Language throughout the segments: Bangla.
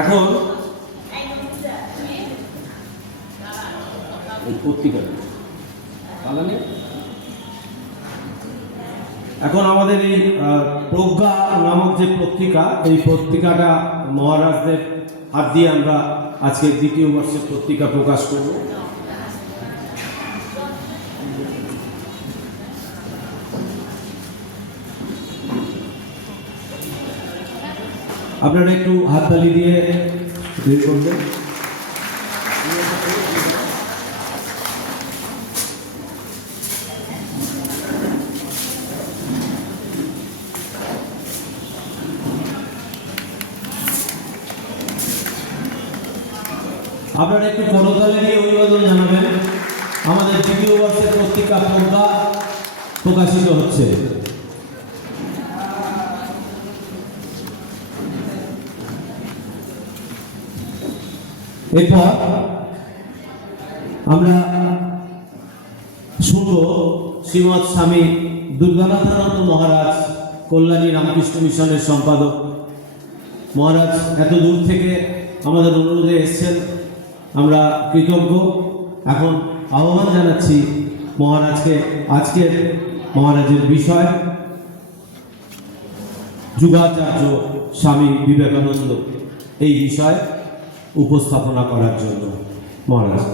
এখন পত্রিকা এখন আমাদের এই প্রজ্ঞা নামক যে পত্রিকা, এই পত্রিকাটা মহারাজদের হাত দিয়ে আমরা আজকে দ্বিতীয় বর্ষের পত্রিকা প্রকাশ করব। আপনারা একটু হাততালি দিয়ে বের করবেন। আপনারা একটু করতালি দিয়ে অভিবাদন জানাবেন। আমাদের দ্বিতীয় বর্ষের পত্রিকা প্রজ্ঞা প্রকাশিত হচ্ছে। এরপর আমরা শুনব শ্রীমৎ স্বামী দুর্গানাথানন্দ মহারাজ, কল্যাণী রামকৃষ্ণ মিশনের সম্পাদক। মহারাজ এত দূর থেকে আমাদের অনুরোধে এসেছেন, আমরা কৃতজ্ঞ। এখন আহ্বান জানাচ্ছি মহারাজকে। আজকের মহারাজের বিষয় যুগাচার্য স্বামী বিবেকানন্দ, এই বিষয় উপস্থাপনা করার জন্য মহারাজ।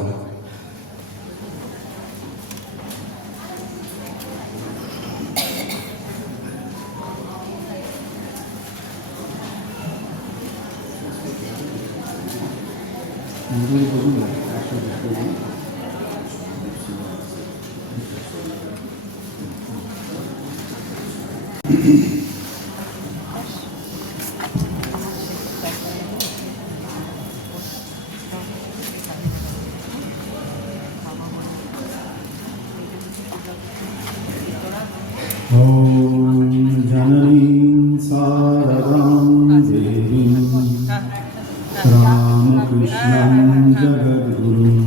जननीं शारदां देवीं रामकृष्णं जगद्गुरुं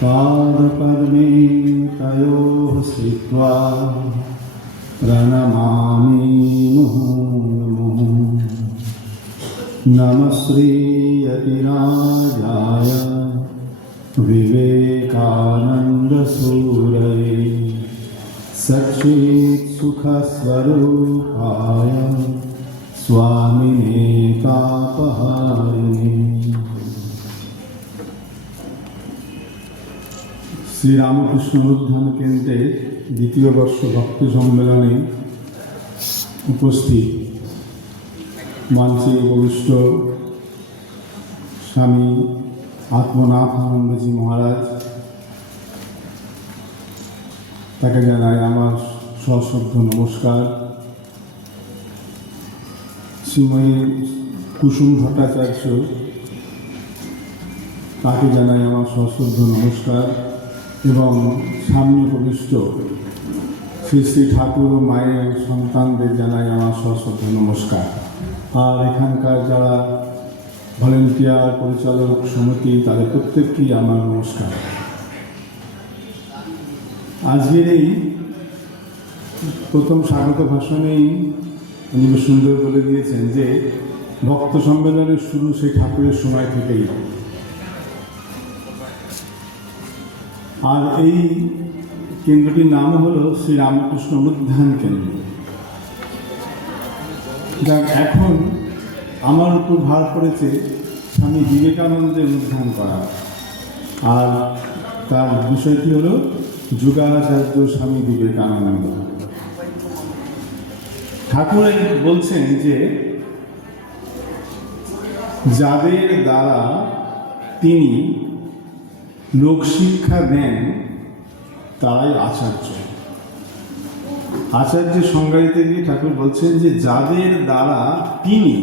पादपद्मे तयोः स्थित्वा प्रणमामि मुहुर्मुहुः। नमः श्रीयतिराजाय विवेकानन्दसूरये सच्चित् सुखस्वरूपाय स्वामिने तापहारिणे। শ্রী রামকৃষ্ণ উদ্যান কেন্দ্রের দ্বিতীয় বর্ষ ভক্ত সম্মেলনে উপস্থিত মঞ্চে বরিষ্ঠ স্বামী আত্মনাথানন্দজি মহারাজ, তাকে জানাই আমার সশ্রদ্ধ নমস্কার। শ্রীময়ী কুসুম ভট্টাচার্য, তাকে জানাই আমার সশ্রদ্ধ নমস্কার। এবং সামনে উপবিষ্ট শ্রী শ্রী ঠাকুর ও মায়ের সন্তানদের জানাই আমার সশ্রদ্ধ নমস্কার। আর এখানকার যারা ভলেন্টিয়ার, পরিচালক সমিতি, তাদের প্রত্যেককেই আমার নমস্কার। আজকের এই প্রথম স্বাগত ভাষণেই উনি সুন্দর বলে দিয়েছেন যে ভক্ত সম্মেলনের শুরু সেই ঠাকুরের সময় থেকেই। আর এই কেন্দ্রটির নাম হলো শ্রী রামকৃষ্ণ উদ্যান কেন্দ্র। যা এখন আমার উপর ভার পড়েছে স্বামী বিবেকানন্দের উদ্যান করা, আর তার বিষয়টি হলো যুগাচার্য স্বামী বিবেকানন্দ। ঠাকুর বলছেন যে যাদের দ্বারা তিনি লোকশিক্ষা দেন তারাই আচার্য। আচার্যের সংজ্ঞা দিতে গিয়ে ঠাকুর বলছেন যে যাদের দ্বারা তিনি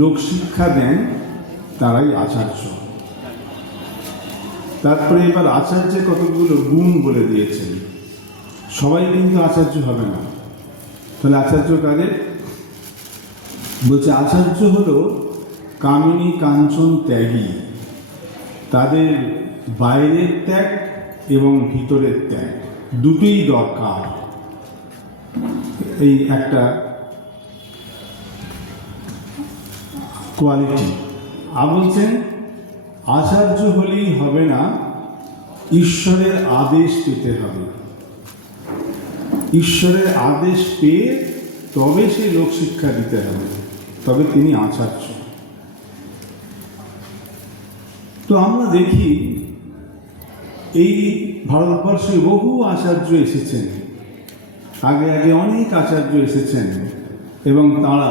লোকশিক্ষা দেন তারাই আচার্য। তারপরে এবার আচার্যের কতগুলো গুণ বলে দিয়েছেন। সবাই কিন্তু আচার্য হবে না। তাহলে আচার্য কাদের বলছে? আচার্য হলো কামিনী কাঞ্চন ত্যাগী। তাদের বাইরের ত্যাগ এবং ভিতরের ত্যাগ দুটোই দরকার। এই একটা কোয়ালিটি। আর বলছেন আচার্য হলেই হবে না, ঈশ্বরের আদেশ পেতে হবে। ঈশ্বরের আদেশ পেয়ে তবে সে লোকশিক্ষা দিতে হবে, তবে তিনি আচার্য। তো আমরা দেখি এই ভারতবর্ষে বহু আচার্য এসেছেন, আগে আগে অনেক আচার্য এসেছেন এবং তারা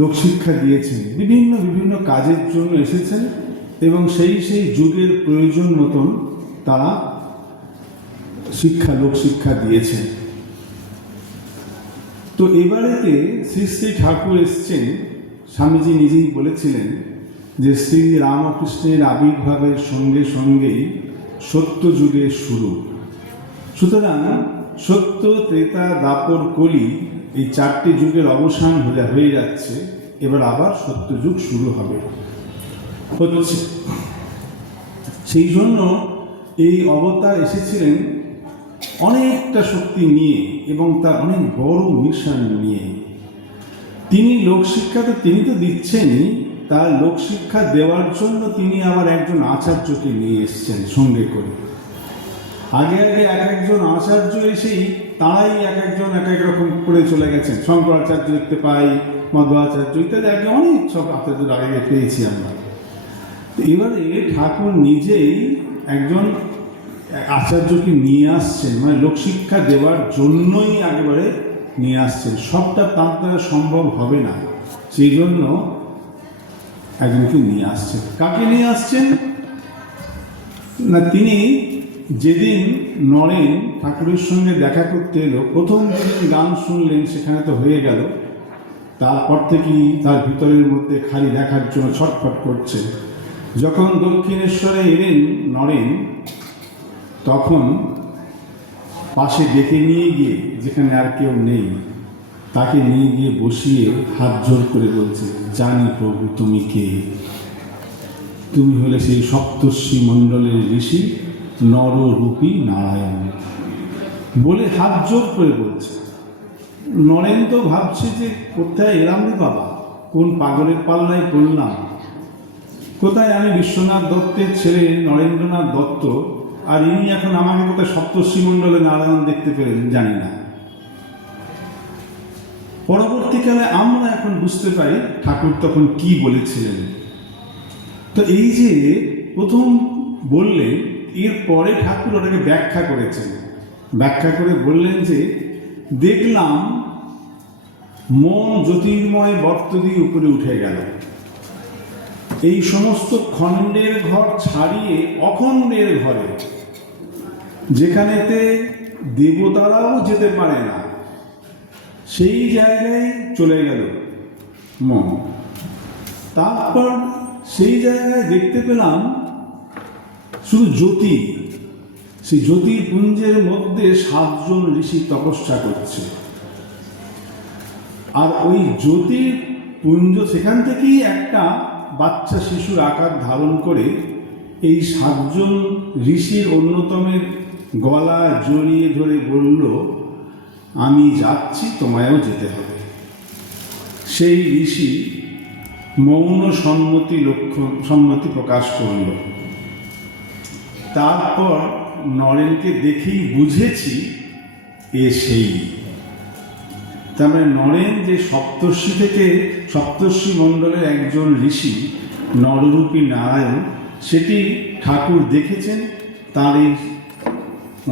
লোকশিক্ষা দিয়েছেন, বিভিন্ন বিভিন্ন কাজের জন্য এসেছেন এবং সেই সেই যুগের প্রয়োজন মতন তারা লোকশিক্ষা দিয়েছেন। তো এবারেতে শ্রী শ্রী ঠাকুর এসছেন, স্বামীজি নিজেই বলেছিলেন যে শ্রী রামকৃষ্ণের আবির্ভাবের সঙ্গে সঙ্গেই সত্য যুগের শুরু। সুতরাং সত্য, ত্রেতা, দ্বাপর, কলি এই চারটি যুগের অবসান হয়ে যাচ্ছে, এবার আবার সত্য যুগ শুরু হচ্ছে। সেই জন্য এই অবতার এসেছিলেন অনেকটা শক্তি নিয়ে এবং তার অনেক বড় মিশন নিয়ে। তিনি লোকশিক্ষা তো তিনি তো দিচ্ছেনই, তার লোকশিক্ষা দেওয়ার জন্য তিনি আবার একজন আচার্যকে নিয়ে এসছেন সঙ্গে করে। আগে আগে এক একজন আচার্য এসেই তারাই এক একজন এক এক রকম করে চলে গেছেন। শঙ্করাচার্য দেখতে পাই, মধ্বাচার্য ইত্যাদি আগে অনেক সব আচার্য আগে পেয়েছি আমরা। এবারে ঠাকুর নিজেই একজন আচার্যকে নিয়ে আসছেন, মানে লোকশিক্ষা দেওয়ার জন্যই একেবারে নিয়ে আসছেন। সবটা তার দ্বারা সম্ভব হবে না, সেই জন্য একজনকে নিয়ে আসছেন। কাকে নিয়ে আসছেন না, তিনি যেদিন নরেন ঠাকুরের সঙ্গে দেখা করতে এলো, প্রথম যেদিন গান শুনলেন সেখানে তো হয়ে গেল, তারপর থেকেই তার ভিতরের মধ্যে খালি দেখার জন্য ছটফট করছে। যখন দক্ষিণেশ্বরে এলেন নরেন, তখন পাশে ডেকে নিয়ে গিয়ে, যেখানে আর কেউ নেই, তাকে নিয়ে গিয়ে বসিয়ে হাত জোর করে বলছে, জানি প্রভু তুমি কে, তুমি হলে সেই সপ্তর্ষি মণ্ডলের ঋষি নররূপী নারায়ণ, বলে হাত জোর করে বলছে। নরেন তো ভাবছে যে কোথায় এলাম রে বাবা, কোন পাগলের পাল্লায় পড়লাম, কোথায় আমি বিশ্বনাথ দত্তের ছেলে নরেন্দ্রনাথ দত্ত, আর ইনি এখন আমাকে কোথায় সপ্তর্ষি মণ্ডলে নারায়ণ দেখতে পেলেন জানি না। পরবর্তীকালে আমরা এখন বুঝতে পারি ঠাকুর তখন কি বলেছিলেন। তো এই যে প্রথম বললেন, এরপরে ঠাকুর ওটাকে ব্যাখ্যা করেছেন। ব্যাখ্যা করে বললেন যে দেখলাম মন জ্যোতির্ময় বর্ত দিয়ে উপরে উঠে গেল, এই সমস্ত খণ্ডের ঘর ছাড়িয়ে অখণ্ডের ঘরে, যেখানেতে দেবতারাও যেতে পারে না, সেই জায়গায় চলে গেল মন। তারপর সেই জায়গায় দেখতে পেলাম শুধু জ্যোতি, সেই জ্যোতিপুঞ্জের মধ্যে 7 জন ঋষি তপস্যা করছে। আর ওই জ্যোতিপুঞ্জ, সেখান থেকেই একটা বাচ্চা শিশুর আকার ধারণ করে এই 7 জন ঋষির অন্যতমের গলা জড়িয়ে ধরে বলল, আমি যাচ্ছি, তোমায়ও যেতে হবে। সেই ঋষি মৌন সম্মতি প্রকাশ করল। তারপর নরেনকে দেখেই বুঝেছি এ সেই। তার মানে নরেন যে সপ্তর্ষি মণ্ডলের একজন ঋষি নররূপী নারায়ণ, সেটি ঠাকুর দেখেছেন, তার এই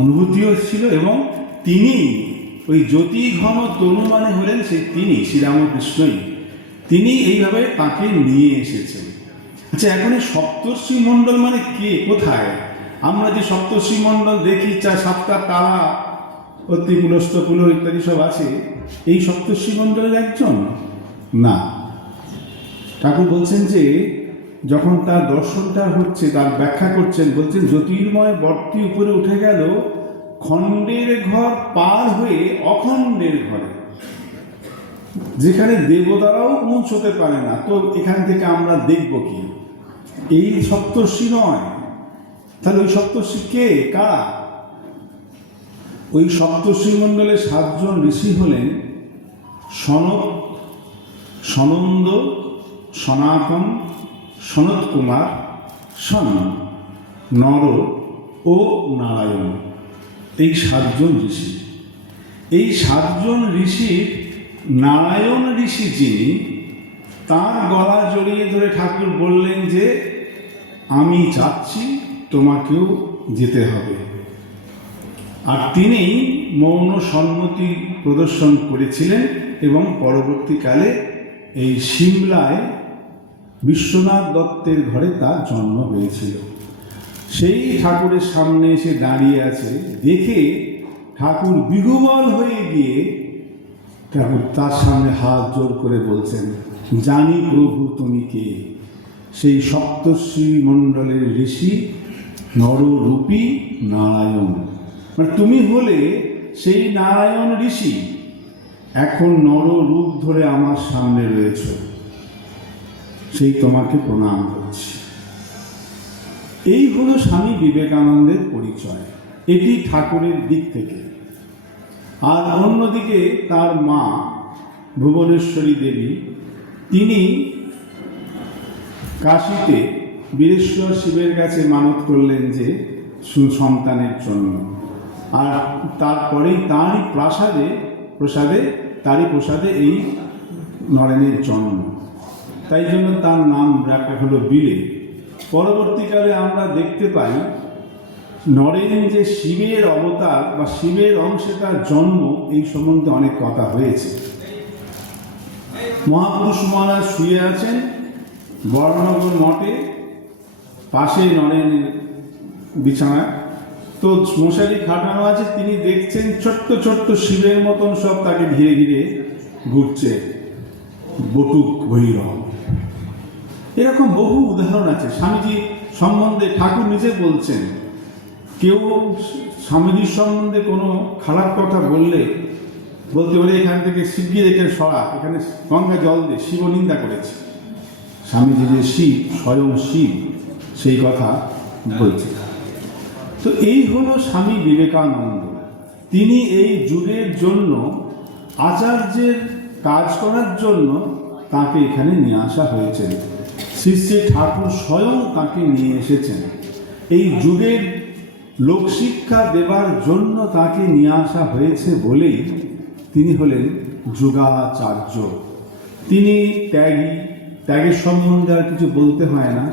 অনুভূতিও ছিল এবং তিনি ওই জ্যোতি ঘন তনু মানে হলেন সেই তিনি শ্রীরামকৃষ্ণই, তিনি এইভাবে তাকে নিয়ে এসেছেন। আচ্ছা, এখন এই সপ্তর্ষি মণ্ডল মানে কে, কোথায়? আমরা যে সপ্তর্ষি মণ্ডল দেখি, 7টা তারা, অতি পুলস্তকুল ইত্যাদি সব আছে, এই সপ্তর্ষি মণ্ডলের একজন না। ঠাকুর বলছেন যে যখন তার দর্শনটা হচ্ছে, তার ব্যাখ্যা করছেন, বলছেন জ্যোতির্ময় বর্তি উপরে উঠে গেল, খণ্ডের ঘর পার হয়ে অখণ্ডের ঘরে, যেখানে দেবতারাও পৌঁছতে পারে না। তো এখান থেকে আমরা দেখব কি? এই সপ্তর্ষি নয়, তাহলে ওই সপ্তর্ষি কে, কারা? ওই সপ্তর্ষি মণ্ডলে 7 জন ঋষি হলেন সনক, সনন্দ, সনাতন, সনত কুমার, সন, নর ও নারায়ণ, এই 7 জন ঋষি। এই 7 জন ঋষির নারায়ণ ঋষি যিনি, তার গলা জড়িয়ে ধরে ঠাকুর বললেন যে আমি চাচ্ছি তোমাকেও যেতে হবে। আর তিনি মৌন সম্মতি প্রদর্শন করেছিলেন এবং পরবর্তীকালে এই সিমলায় বিশ্বনাথ দত্তের ঘরে তার জন্ম হয়েছিল। সেই ঠাকুরের সামনে এসে দাঁড়িয়ে আছে দেখে ঠাকুর বিহ্বল হয়ে গিয়ে ঠাকুর তার সামনে হাত জোর করে বলছেন, জানি প্রভু তুমি কে, সেই সপ্তর্ষি মণ্ডলের ঋষি নররূপী নারায়ণ। মানে তুমি হলে সেই নারায়ণ ঋষি, এখন নররূপ ধরে আমার সামনে রয়েছ, সেই তোমাকে প্রণাম করছি। এই হলো স্বামী বিবেকানন্দের পরিচয়, এটি ঠাকুরের দিক থেকে। আর অন্যদিকে তার মা ভুবনেশ্বরী দেবী, তিনি কাশীতে বীরেশ্বর শিবের কাছে মানত করলেন যে সুসন্তানের জন্য, আর তারপরেই তারই প্রসাদে এই নরেনের জন্ম। তাই জন্য তার নাম রাখা হলো বিলে। পরবর্তীকালে আমরা দেখতে পাই নরেন যে শিবের অবতার বা শিবের অংশে তার জন্ম, এই সম্বন্ধে অনেক কথা হয়েছে। মহাপুরুষ মহারাজ শুয়ে আছেন বর্ণনগর মঠে, পাশে নরেনের বিছানা, তো মশারি খাটানো আছে, তিনি দেখছেন ছোট্ট ছোট্ট শিবের মতন সব তাকে ঘিরে ঘিরে ঘুরছে, বটুক ভৈরব। এরকম বহু উদাহরণ আছে স্বামীজি সম্বন্ধে। ঠাকুর নিজে বলছেন, কেউ স্বামীজির সম্বন্ধে কোনো খারাপ কথা বলতে পারে এখান থেকে শিবজি রেখে সরা, এখানে গঙ্গা জল দিয়ে শিব নিন্দা করেছে। স্বামীজি যে শিব, স্বয়ং শিব, সেই কথা বলছে। তো এই হলো স্বামী বিবেকানন্দ। তিনি এই যুগের জন্য আচার্যের কাজ করার জন্য তাকে এখানে নিয়ে আসা হয়েছে। শ্রী শ্রী ঠাকুর স্বয়ং তাকে নিয়ে এসেছেন। এই যুগের লোকশিক্ষা দেবার জন্য তাকে নিয়ে আসা হয়েছে বলেই তিনি হলেন যুগাচার্য। তিনি ত্যাগের সম্বন্ধে আর কিছু বলতে হয় না।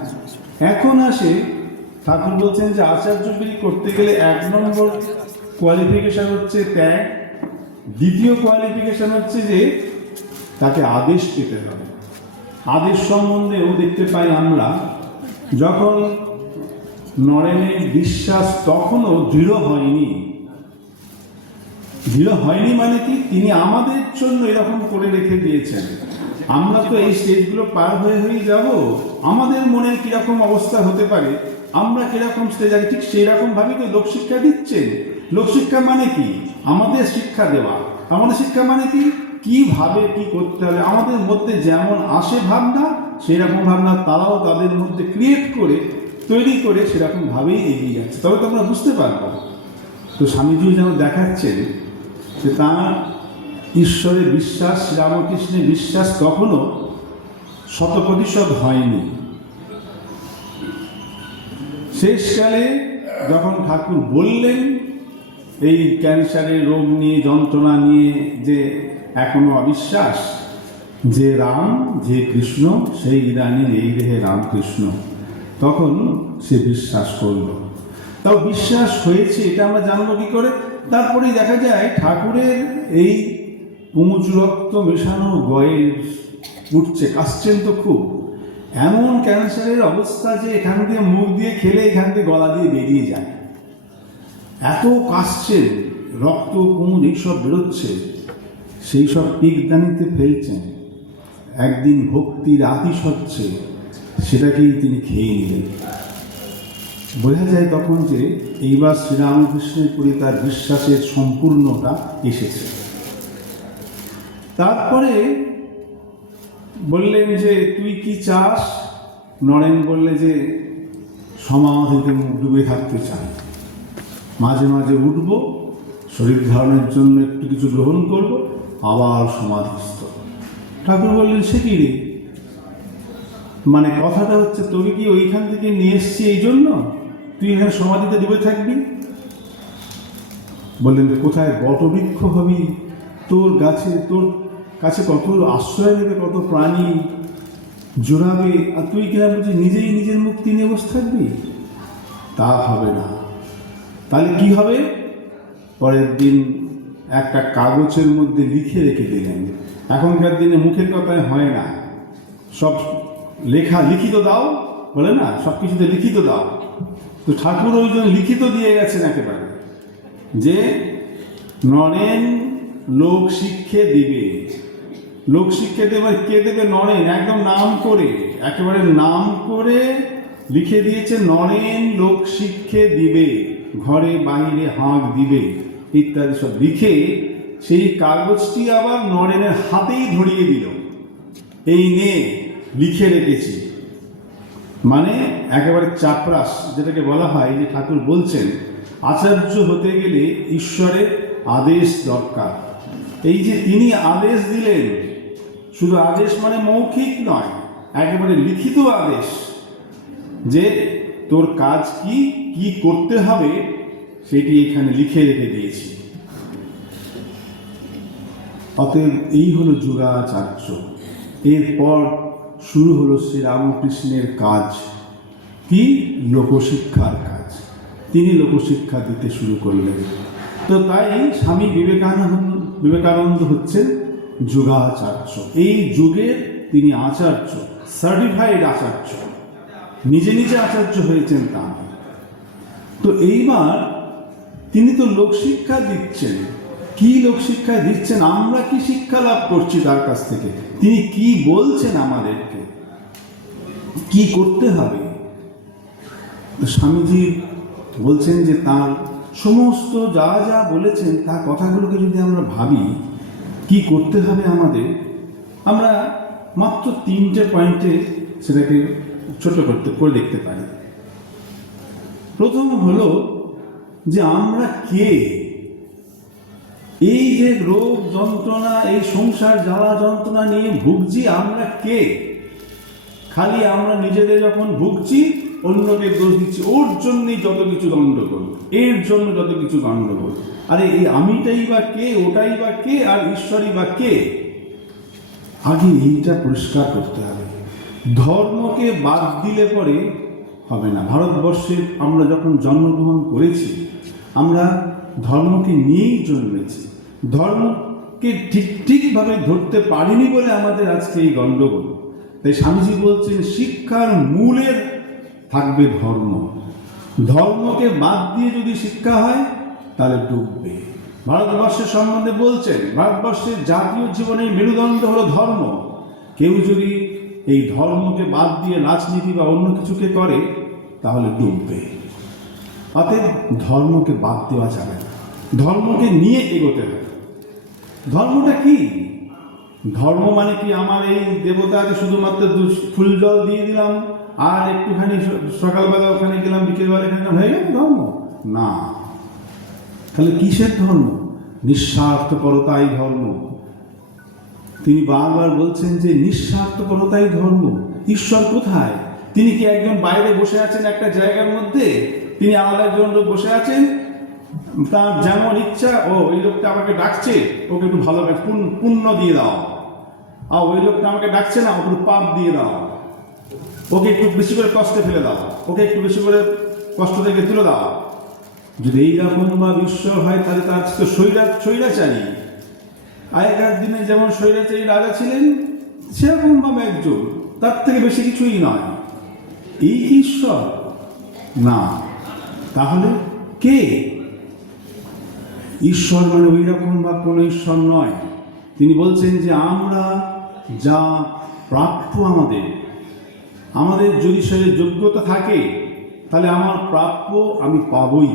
এখন আসে ঠাকুর বলছেন যে আচার্যগিরি করতে গেলে 1 নম্বর কোয়ালিফিকেশন হচ্ছে ত্যাগ, দ্বিতীয় কোয়ালিফিকেশন হচ্ছে যে তাকে আদেশ পেতে হবে। আদেশ সম্বন্ধেও দেখতে পাই আমরা, যখন নরেনের বিশ্বাস তখনও দৃঢ় হয়নি মানে কি, তিনি আমাদের জন্য এরকম করে রেখে দিয়েছেন। আমরা তো এই স্টেজগুলো পার হয়ে যাব, আমাদের মনের কিরকম অবস্থা হতে পারে, আমরা কিরকম স্টেজ আগে, ঠিক সেই রকম ভাবে তো লোকশিক্ষা দিচ্ছেন। লোকশিক্ষা মানে কি, আমাদের শিক্ষা দেওয়া। আমাদের শিক্ষা মানে কি, কিভাবে কি করতে হবে, আমাদের মধ্যে যেমন আসে ভাবনা, সেই রকম ভাবনা তারাও তাদের মধ্যে তৈরি করে সেরকম ভাবেই এগিয়ে যাচ্ছে, তবে তো আমরা বুঝতে পারবো। তো স্বামীজি যেন দেখাচ্ছেন যে তাঁর ঈশ্বরে বিশ্বাস, শ্রীরামকৃষ্ণের বিশ্বাস কখনো 100% হয়নি। শেষকালে যখন ঠাকুর বললেন এই ক্যান্সারের রোগ নিয়ে, যন্ত্রণা নিয়ে, যে এখনো অবিশ্বাস, যে রাম যে কৃষ্ণ, সেই ইদানিং এই দেহে রামকৃষ্ণ, তখন সে বিশ্বাস করল। তাও বিশ্বাস হয়েছে এটা আমরা জানবো কি করে? তারপরেই দেখা যায় ঠাকুরের এই পুঁজ রক্ত মেশানো গয়ের উঠছে, কাশছেন তো খুব, এমন ক্যান্সারের অবস্থা যে এখান দিয়ে মুখ দিয়ে খেলে এখান দিয়ে গলা দিয়ে বেরিয়ে যায়, এত কাশছেন, রক্ত পুঁজ এইসব বেরোচ্ছে, সেই সব পিকদানিতে ফেলছেন। একদিন ভক্তির আতিশ হচ্ছে, সেটাকেই তিনি খেয়ে নিলেন। বোঝা যায় তখন যে এইবার শ্রীরামকৃষ্ণের প্রতি তার বিশ্বাসের সম্পূর্ণতা এসেছে। তারপরে বললেন যে তুই কি চাস? নরেন বললে যে সমাধিতে ডুবে থাকতে চাই, মাঝে মাঝে উঠব, শরীর ধারণের জন্য একটু কিছু গ্রহণ করব, আবার সমাধিস্থ। ঠাকুর বললেন সে কি রে, মানে কথাটা হচ্ছে, তোকে কি ওইখান থেকে নিয়ে এসছি এই জন্য তুই এখানে সমাধিতে ডুবে থাকবি? বললেন, কোথায় বটবৃক্ষ হবি, তোর কাছে কত আশ্রয় নেবে, কত প্রাণী জোড়াবে, আর তুই কিনা বলছিস নিজেই নিজের মুক্তি নিয়ে বসে থাকবি? তা হবে না। তাহলে কি হবে? পরের দিন একটা কাগজের মধ্যে লিখে রেখে দিলেন। এখনকার দিনে মুখের কথায় হয় না, সব লিখিত দাও বলে না, সব কিছুতে লিখিত দাও। তো ঠাকুর ওই জন্য লিখিত দিয়ে গেছেন একেবারে, যে নরেন লোক শিক্ষে দিবে। লোক শিক্ষা দেবে, কে দেবে? নরেন, একদম নাম করে, একেবারে নাম করে লিখে দিয়েছে, নরেন লোক শিক্ষে দিবে, ঘরে বাইরে হাঁক দিবে, ইত্যাদি সব লিখে সেই কাগজটি আবার নরেনের হাতেই ধরিয়ে দিল, এই নে লিখে রেখেছি। মানে একেবারে চাপরাস, যেটাকে বলা হয়, যে ঠাকুর বলছেন আচার্য হতে গেলে ঈশ্বরের আদেশ দরকার। এই যে তিনি আদেশ দিলেন, শুধু আদেশ মানে মৌখিক নয়, একেবারে লিখিত আদেশ, যে তোর কাজ কি কি করতে হবে সেটি এখানে লিখে রেখে দিয়েছি। অতএব এই হলো যুগাচার্য। এরপর শুরু হলো শ্রীরামকৃষ্ণের কাজ, কি? লোকশিক্ষার কাজ। তিনি লোকশিক্ষা দিতে শুরু করলেন। তো তাই স্বামী বিবেকানন্দ হচ্ছেন যুগাচার্য। এই যুগের তিনি আচার্য, সার্টিফাইড আচার্য, নিজে নিজে আচার্য হয়েছেন তা। তো এইবার তিনি তো লোকশিক্ষা দিচ্ছেন। কি লোকশিক্ষা দিচ্ছেন? আমরা কি শিক্ষা লাভ করছি তার কাছ থেকে? তিনি কি বলছেন আমাদেরকে, কি করতে হবে? স্বামীজি বলছেন যে তার সমস্ত যা যা বলেছেন তার কথাগুলোকে যদি আমরা ভাবি কি করতে হবে আমাদের, আমরা মাত্র 3টে পয়েন্টে সেটাকে ছোট করে দেখতে পারি। প্রথম হলো যে আমরা কে? এই যে রোগ যন্ত্রণা, এই সংসার জ্বালা যন্ত্রণা নিয়ে ভুগছি, আমরা কে? খালি আমরা নিজেদের যখন ভুগছি অন্যকে দোষ দিচ্ছি, ওর জন্যই যত কিছু গণ্ডগোল, এর জন্য যত কিছু গণ্ডগোল। আরে এই আমিটাই বা কে, ওটাই বা কে, আর ঈশ্বরই বা কে? আগে এইটা পরিষ্কার করতে হবে। ধর্মকে বাদ দিলে পরে হবে না। ভারতবর্ষে আমরা যখন জন্মগ্রহণ করেছি, আমরা ধর্মকে নিয়েই জন্মেছি। ধর্মকে ঠিকভাবে ধরতে পারিনি বলে আমাদের আজকে এই গণ্ডগোল। তাই স্বামীজি বলছেন শিক্ষার মূলের থাকবে ধর্ম। ধর্মকে বাদ দিয়ে যদি শিক্ষা হয় তাহলে ডুববে। ভারতবর্ষের সম্বন্ধে বলছেন ভারতবর্ষের জাতীয় জীবনের মেরুদণ্ড হলো ধর্ম। কেউ যদি এই ধর্মকে বাদ দিয়ে রাজনীতি বা অন্য কিছুকে করে তাহলে ডুববে। অতএব ধর্মকে বাদ দেওয়া যাবে না, ধর্মকে নিয়ে এগোতে হবে। ধর্মটা কি? ধর্ম মানে কি আমার এই দেবতাকে শুধুমাত্র ফুল জল দিয়ে দিলাম আর একটুখানি সকালবেলা ওখানে গেলাম, বিকেলবেলা এখানে হয়ে গেল ধর্ম? না। তাহলে কিসের ধর্ম? নিঃস্বার্থপরতাই ধর্ম। তিনি বারবার বলছেন যে নিঃস্বার্থপরতাই ধর্ম। ঈশ্বর কোথায়? তিনি কি একজন বাইরে বসে আছেন একটা জায়গার মধ্যে? তিনি আলাদা একজন লোক বসে আছেন, তার যেমন ইচ্ছা, ও ওই লোকটা আমাকে ডাকছে, ওকে একটু ভালো পুণ্য দিয়ে দাও, আর ওই লোকটা আমাকে ডাকছে না, ওকে একটু পাপ দিয়ে দাও, ওকে একটু বেশি করে কষ্টে ফেলে দাও, ওকে একটু বেশি করে কষ্ট থেকে তুলে দাও। যদি এইরকম বা ঈশ্বর হয় তাহলে তার তো স্বৈরাচারী। আগেকার দিনে যেমন স্বৈরাচারী রাজা ছিলেন সেরকম ভাবে একজন, তার থেকে বেশি কিছুই নয়। এই ঈশ্বর না। তাহলে কে? ঈশ্বর মানে ওই রকম বা কোনো ঈশ্বর নয়। তিনি বলছেন যে আমরা যা প্রাপ্য, আমাদের যদি সে যোগ্যতা থাকে তাহলে আমার প্রাপ্য আমি পাবই।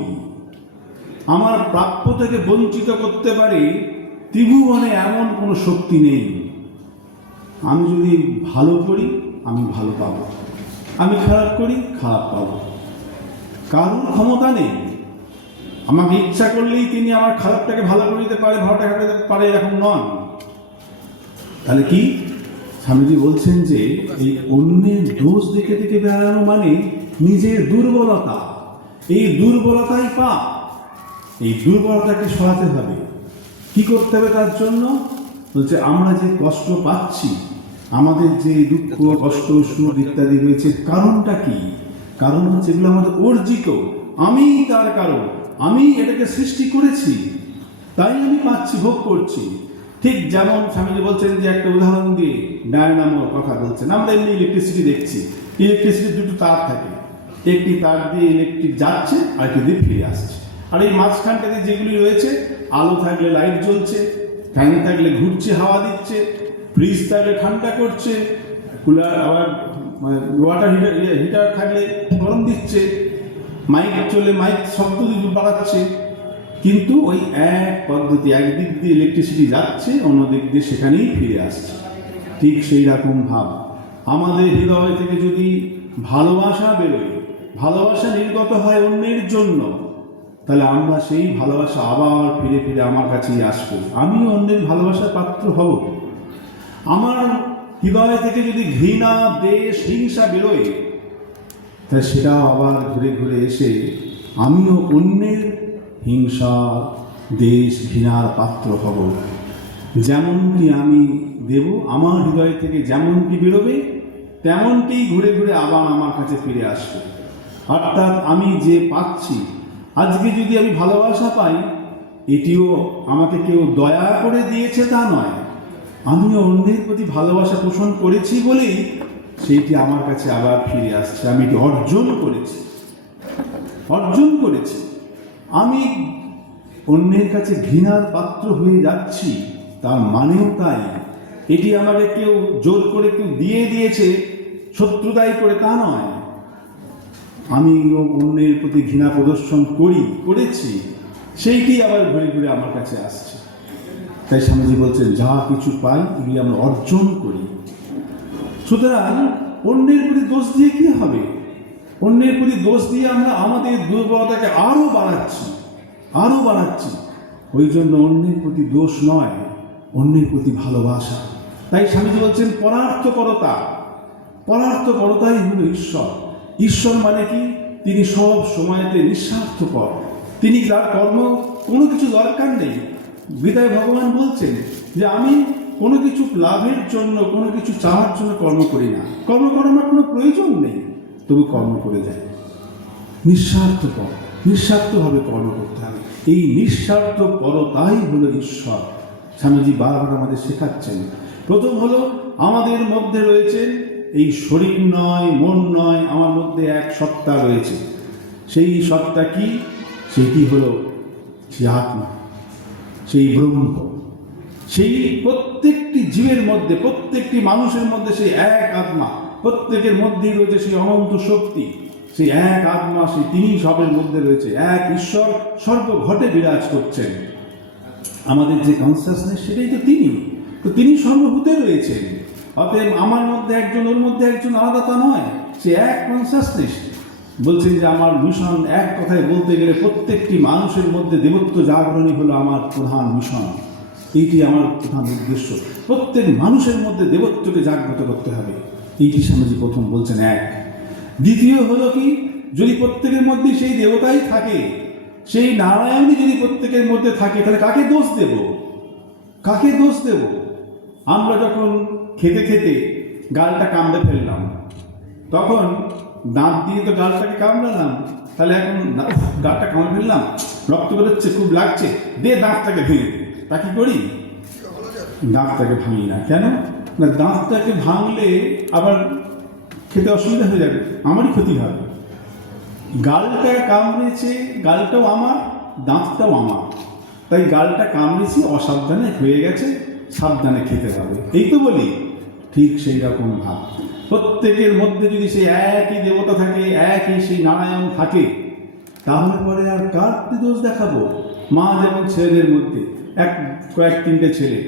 আমার প্রাপ্য থেকে বঞ্চিত করতে পারে ত্রিভুবনে এমন কোনো শক্তি নেই। আমি যদি ভালো করি আমি ভালো পাবো, আমি খারাপ করি খারাপ পাবো। কারোর ক্ষমতা নেই। আমাকে ইচ্ছা করলেই তিনি আমার খারাপটাকে ভালো করে দিতে পারে, ভালোটাকে দিতে পারে, এরকম নন। তাহলে কি? স্বামীজি বলছেন যে এই অন্যের দোষ দেখে দেখে বেড়ানো মানে নিজের দুর্বলতা, এই দুর্বলতাই পাপ। এই দুর্বলতাকে সরাতে হবে। কি করতে হবে তার জন্য? বলছে আমরা যে কষ্ট পাচ্ছি, আমাদের যে দুঃখ কষ্ট সুখ ইত্যাদি হয়েছে, কারণটা কি? কারণ হচ্ছে এগুলো আমাদের অর্জিত। আমি তার কারণ, আমি এটাকে সৃষ্টি করেছি, তাই আমি পাচ্ছি, ভোগ করছি। ঠিক যেমন স্বামীজি বলছেন যে একটা উদাহরণ দিয়ে ডায়নামোর কথা বলছেন। আমরা এমনি ইলেকট্রিসিটি দেখছি, ইলেকট্রিসিটির দুটো তার থাকে, একটি তার দিয়ে ইলেকট্রিক যাচ্ছে আর একটি দিয়ে ফিরে আসছে। আর এই মাঝখানটাতে যেগুলি রয়েছে, আলো থাকলে লাইট জ্বলছে, ফ্যান থাকলে ঘুরছে হাওয়া দিচ্ছে, ফ্রিজ থাকলে ঠান্ডা করছে, কুলার আবার ওয়াটার হিটার থাকলে গরম দিচ্ছে, মাইক চলে মাইক শব্দ বাড়াচ্ছে। কিন্তু ওই এক পদ্ধতি, একদিক দিয়ে ইলেকট্রিসিটি যাচ্ছে, অন্য দিক দিয়ে সেখানেই ফিরে আসছে। ঠিক সেই রকম ভাব আমাদের হৃদয় থেকে যদি ভালোবাসা বেরোয়, ভালোবাসা নির্গত হয় অন্যের জন্য, তাহলে আমরা সেই ভালোবাসা আবার ফিরে ফিরে আমার কাছেই আসবো, আমিও অন্যের ভালোবাসার পাত্র হব। আমার হৃদয় থেকে যদি ঘৃণা, দেশ, হিংসা বেরোয়, তাহলে সেটাও আবার ঘুরে ঘুরে এসে আমিও অন্যের হিংসা, দেশ, ঘৃণার পাত্র হব। যেমনটি আমি দেব, আমার হৃদয় থেকে যেমনটি বেরোবে, তেমনটি ঘুরে ঘুরে আবার আমার কাছে ফিরে আসবে। অর্থাৎ আমি যে পাচ্ছি, আজকে যদি আমি ভালোবাসা পাই, এটিও আমাকে কেউ দয়া করে দিয়েছে তা নয়, আমিও অন্যের প্রতি ভালোবাসা পোষণ করেছি বলেই সেইটি আমার কাছে আবার ফিরে আসছে। আমি এটি অর্জন করেছি, অর্জন করেছি। আমি অন্যের কাছে ঘৃণার পাত্র হয়ে যাচ্ছি, তার মানেও তাই। এটি আমাকে কেউ জোর করে কেউ দিয়ে দিয়েছে, শত্রুতাই করে তা নয়। আমি অন্যের প্রতি ঘৃণা প্রদর্শন করেছি, সেইটি আবার ঘুরে ঘুরে আমার কাছে আসছে। তাই স্বামীজি বলছেন যা কিছু পাই এগুলি আমরা অর্জন করি। সুতরাং অন্যের প্রতি দোষ দিয়ে কি হবে? অন্যের প্রতি দোষ দিয়ে আমরা আমাদের দুর্বলতাকে আরো বাড়াচ্ছি। ওই জন্য অন্যের প্রতি দোষ নয়, অন্যের প্রতি ভালোবাসা। তাই স্বামীজি বলছেন পরার্থপরতাই হলো ঈশ্বর। ঈশ্বর মানে কি? তিনি সব সময়তে নিঃস্বার্থপর, তিনি তার কর্ম কোনো কিছু দরকার নেই। গীতায় ভগবান বলছেন যে আমি কোনো কিছু লাভের জন্য, কোনো কিছু চাওয়ার জন্য কর্ম করি না, কর্ম করার আমার কোনো প্রয়োজন নেই, তবু কর্ম করে যায়। নিঃস্বার্থভাবে কর্ম করতে হবে। এই নিঃস্বার্থপরতাই হলো ঈশ্বর। স্বামীজি বারবার আমাদের শেখাচ্ছেন। প্রথম হলো আমাদের মধ্যে রয়েছে এই শরীর নয়, মন নয়, আমার মধ্যে এক সত্তা রয়েছে। সেই সত্তা কি? সেটি হলো সেই আত্মা, সেই ব্রহ্ম। সেই প্রত্যেকটি জীবের মধ্যে, প্রত্যেকটি মানুষের মধ্যে সেই এক আত্মা, প্রত্যেকের মধ্যেই রয়েছে সেই অনন্ত শক্তি, সেই এক আত্মা, সেই তিনি সবের মধ্যে রয়েছে। এক ঈশ্বর সর্বঘটে বিরাজ করছেন। আমাদের যে কনসিয়াসনেস, সেটাই তো তিনি সর্বভূতে রয়েছেন। অতএব আমার মধ্যে একজন, ওর মধ্যে একজন আলাদা তা নয়, সে এক কনসিয়াসনেস। বলছেন যে আমার মিশন, এক কথায় বলতে গেলে প্রত্যেকটি মানুষের মধ্যে দেবত্ব জাগরণই হলো আমার প্রধান মিশন। এইটি আমার প্রধান উদ্দেশ্য। প্রত্যেক মানুষের মধ্যে দেবত্বকে জাগ্রত করতে হবে। এইটি স্বামীজি প্রথম বলছেন এক। দ্বিতীয় হলো কি? যদি প্রত্যেকের মধ্যে সেই দেবতাই থাকে, সেই নারায়ণই যদি প্রত্যেকের মধ্যে থাকে, তাহলে কাকে দোষ দেব? আমরা যখন খেতে খেতে গালটা কামড়ে ফেললাম, তখন দাঁত দিয়ে তো গালটাকে কামড়ালাম, তাহলে এখন গালটা কামড়ে ফেললাম, রক্ত বেরোচ্ছে, খুব লাগছে, দাঁতটাকে ভেঙে দিই। তা কি করি? দাঁতটাকে ভাঙি না। কেন না? দাঁতটাকে ভাঙলে আবার খেতে অসুবিধা হয়ে যাবে, আমারই ক্ষতি হবে। গালটা কামড়েছে, গালটাও আমার, দাঁতটাও আমার, তাই গালটা কামড়েছি, অসাবধানে হয়ে গেছে, সাবধানে খেতে হবে, এই তো বলি। ঠিক সেই রকম ভাব প্রত্যেকের মধ্যে যদি সেই একই দেবতা থাকে, একই সেই নারায়ণ থাকে, তাহলে পরে আর কার দোষ দেখাবো? মা যেমন ছেলেদের মধ্যে কয়েক তিনটে ছেলে,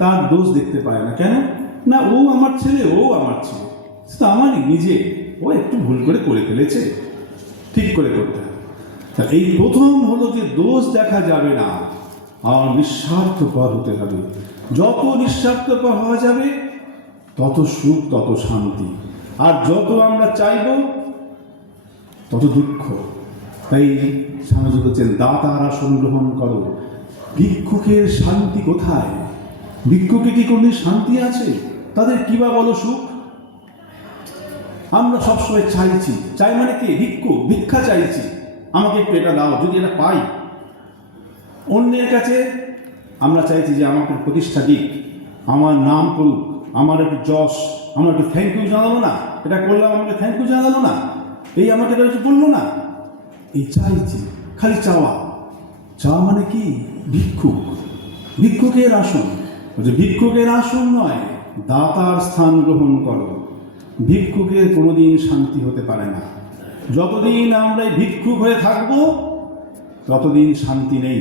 তার দোষ দেখতে পায় না। কেন না? ও আমার ছেলে, সেটা আমারই নিজে, ও একটু ভুল করে ফেলেছে, ঠিক করে করতে হবে। তা এই প্রথম হলো যে দোষ দেখা যাবে না, আর নিঃস্বার্থপর হতে হবে। যত নিঃস্বার্থপর হওয়া যাবে, তত সুখ, তত শান্তি। আর যত আমরা চাইব তত দুঃখ। তাই স্বামীজি বলছেন, দাতার আসন গ্রহণ করো। ভিক্ষুকের শান্তি কোথায়? ভিক্ষুকে কি কোনদিন শান্তি আছে? তাদের কি বা বলো সুখ? আমরা সবসময় চাইছি, চাই মানে কি? ভিক্ষা চাইছি, আমাকে একটু এটা দাও, যদি এটা পাই। অন্যের কাছে আমরা চাইছি যে আমাকে প্রতিষ্ঠা দিক, আমার নাম করুক, আমার একটু যশ, আমার একটু থ্যাংক ইউ জানালো না, এটা করলাম আমাকে থ্যাংক ইউ জানালো না, এই আমাকে এটা কিছু বললো না, এই চাইছি, খালি চাওয়া। চাওয়া মানে কি? ভিক্ষুকের আসন। ভিক্ষুকের আসন নয়, দাতার স্থান গ্রহণ করো। ভিক্ষুকের কোনোদিন শান্তি হতে পারে না। যতদিন আমরা ভিক্ষুক হয়ে থাকব ততদিন শান্তি নেই,